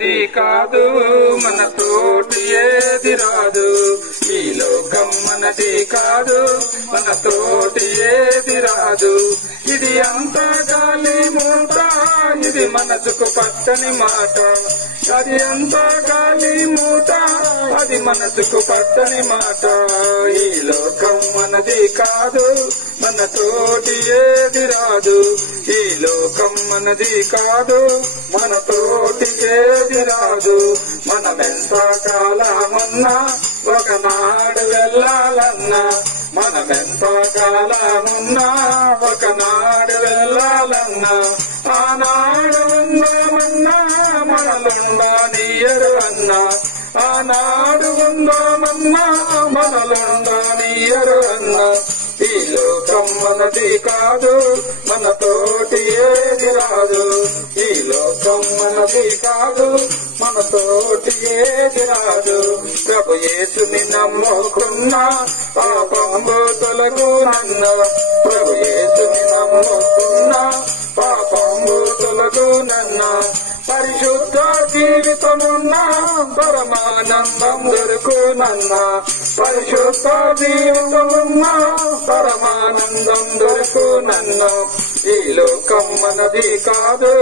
ఇది కాదు మన తోటి ఏది రాదు, ఈ లోకం మనది కాదు, మన తోటి ఏది రాదు. ఇది అంతా గాలి మూట, ఇది మనసుకు పట్టని మాట. అది అంతా గాలి మూట, అది మనసుకు పట్టని మాట. ఈ లోకం మనది కాదు, మన తోటి ఏది రాదు. ఈ లోకం మనది కాదు, మన తోటి ఏది రాదు. మనమెంత కాలమున్నా ఒకనాడు వెళ్ళాలన్నా, మనమెంత కాలమున్నా ఒకనాడు వెళ్ళాలన్నా. ఆనాడు ఉందామన్నా మనలుండనీయరు అన్నా, ఆనాడు ఉందామన్నా మనలుండనీయరు అన్నా. ఈ లోకం మనది కాదు, మన తోటి ఏది రాదు. ఈ లోకం మనది కాదు, మన తోటి ఏది రాదు. ప్రభు యేసుని నమ్ముకున్నా పాపంబు తొలగునన్నా, ప్రభు యేసుని నమ్ముకున్నా పాపంబు తొలగునన్నా. పరిశుద్ధ జీవితమున్నా పరమానందం దొరుకునన్నా, పరిశుద్ధ జీవితమున్నా పరమానందం దొరుకునన్నా. ఈ లోకం మనది కాదు,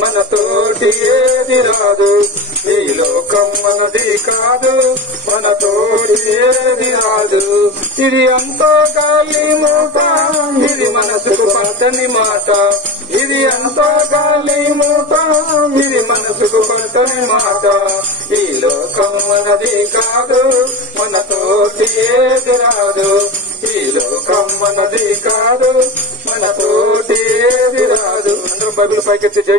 మన తోటి ఏది రాదు. ఈ లోకం మనది కాదు, మన తోటి ఏది రాదు. ఇది అంతా గాలి మూట, ఇది మనసుకు పట్టని మాట. ఇది అంతా గాలి మూట, ఇది మనసుకు పట్టని మాట. ఈ లోకం మనది కాదు, మన తోటి ఏది రాదు. ఈ లోకం మనది కాదు, మన తోటి ఏది రాదు. అందరూ బైబిల్ పైకెత్తి జై